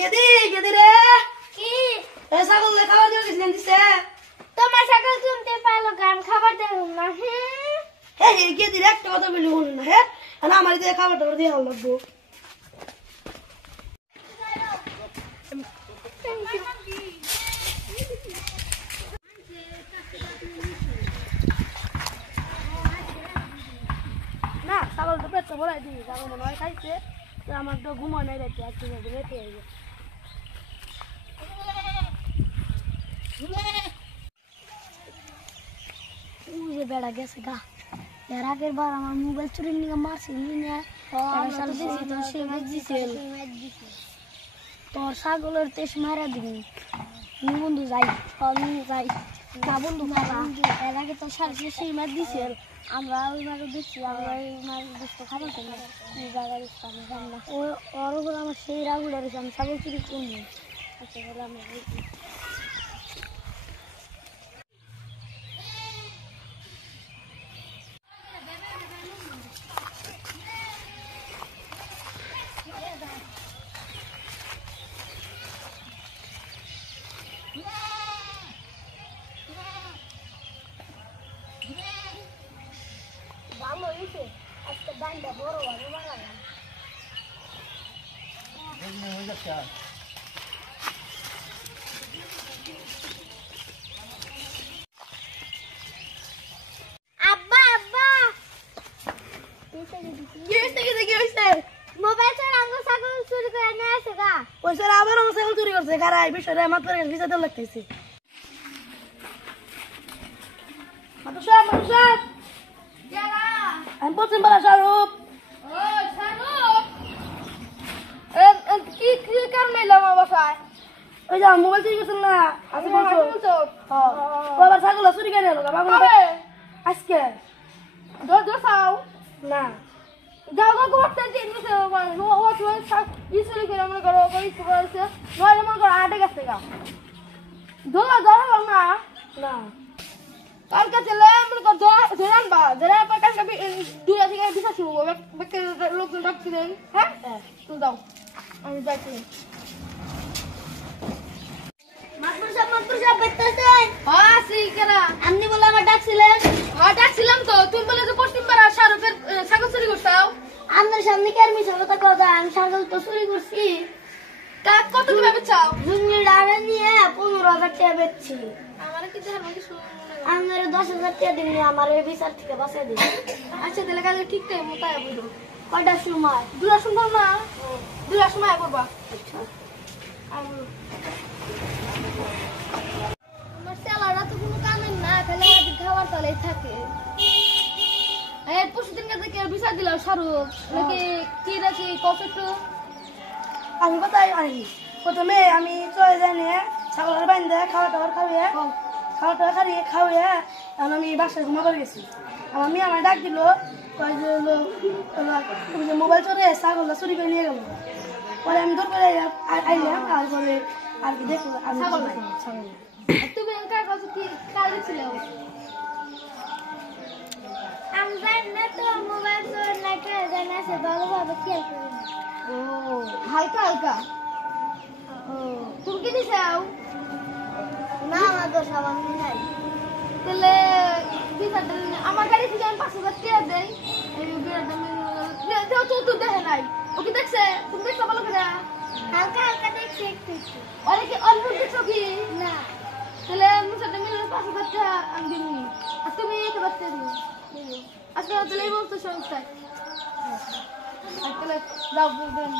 গেদি গেদি রে কি এ ছাগল লে খাওয়া দিও গেছিলেন দিছে তোমার ছাগল শুনতে পাইলো গান খাবার দেব না হে গেদি রে একটা কথা বলি শুনুন না হে আর আমার দিয়ে খাবার দাবার দিয়ে লাগবো না ছাগল তো পেট ভরাই দিই ছাগল মনে হয় খাইছে আমার তো ঘুমো নাই রাতে আজকে রেতে হয়ে গেছে যে বেড়া গেছে গা এর আগের বার আমার মোবাইল চুরি নিয়ে মারছি নিয়ে তোর ছাগলের তেজ মারা দিবি বন্ধু যাই যাই না বন্ধু এর আগে তো সেই মাছ দিছি আমরা ওই মাছ দিচ্ছি আমরা ওই মাছ দিচ্ছি খাবার জায়গা ওর উপর আমার সেই রাগুল রয়েছে আমি ছাগল চুরি করবো আচ্ছা বলে আমি ভালো হয়েছে আজকে ডান্ডা বড় হবে বাড়ালাম আব্বা আব্বা মোবাইল ছাগল চুরি করে নিয়ে আসে গা ওই স্যার আবার আমার ছাগল চুরি করছে কারাই বিষয়টা আমার করে ভিসাতে লাগতেছে মাতুসা আমি পশ্চিম পাড়া শাহরুখ কি কারণ এলাম বাসায় ওই যে মোবাইল চুরি করছেন না আজকে বলছো আবার ছাগল চুরি করে এলো আজকে চাও না যাও করতে চুরি করে মনে করো করেছে নয় মনে করো আটে গেছে গা ধরলা ধরলাম না না কালকে চলে মনে করো ধরান বা ধরা কালকে দুই থেকে বিশ্বাস হবো লোকজন ডাকছিলেন হ্যাঁ তুমি দাও আমি যাচ্ছি আপনি বলে আমার ডাকছিলেন ডাকছিলাম তো তুমি বলে যে পশ্চিম পাড়া শাহরুখের ছাগল চুরি করছাও আপনার সামনে কি আর মিছা কথা কথা আমি ছাগল তো চুরি করছি কত কিভাবে চাও জুঙ্গি ডাড়া নিয়ে 15,000 টাকা বেচছি আমার কি আমার 10,000 টাকা দিন আমার বিচার থেকে বাঁচিয়ে দিন আচ্ছা তাহলে কালকে ঠিক টাইম তাই বলবো কয়টার সময় দুটার সময় না দুটার সময় করবা আচ্ছা আমার স্যালারা তো কোনো কামের না খালি খাবার তলেই থাকে পরশুদিন কাছে বিচার দিলাম শাহরুখ নাকি কি রাখি কত একটু আমি কোথায় আনি প্রথমে আমি চলে যাই নিয়ে ছাগলের বাইন্দে খাওয়া টাওয়ার খাওয়াইয়ে আমি বাসায় ঘুমাবার গেছি আমার মেয়ে আমার ডাক দিল মোবাইল চলে ছাগলটা চুরি করে নিয়ে গেল পরে আমি দৌড় করে আইলাম আর পরে আর কি দেখলো আমি ছাগল তুমি কার কাছে কি কাজ ছিল আমি জানি না তো মোবাইল চোর নাকি জানি আছে ভালোভাবে খেয়াল করি ও হালকা হালকা ও তুমি কি দিছাও না আমার দোষ আমার নাই তাহলে বিচারটা আমার গাড়ি থেকে আমি 5,000 টাকা দেই এই বিয়েটা দেও তো দেখে নাই ও কি দেখছে তুমি দেখছো ভালো করে হালকা হালকা দেখছি একটু অনেকে অল্প দেখছো কি না তাহলে বিচারটা মিলে 5,000 টাকা আমি দিবি আর তুমি 1,000 টাকা দিও আজকে তাহলে এই বলতো সংস্থায় তাহলে যাও বলবেন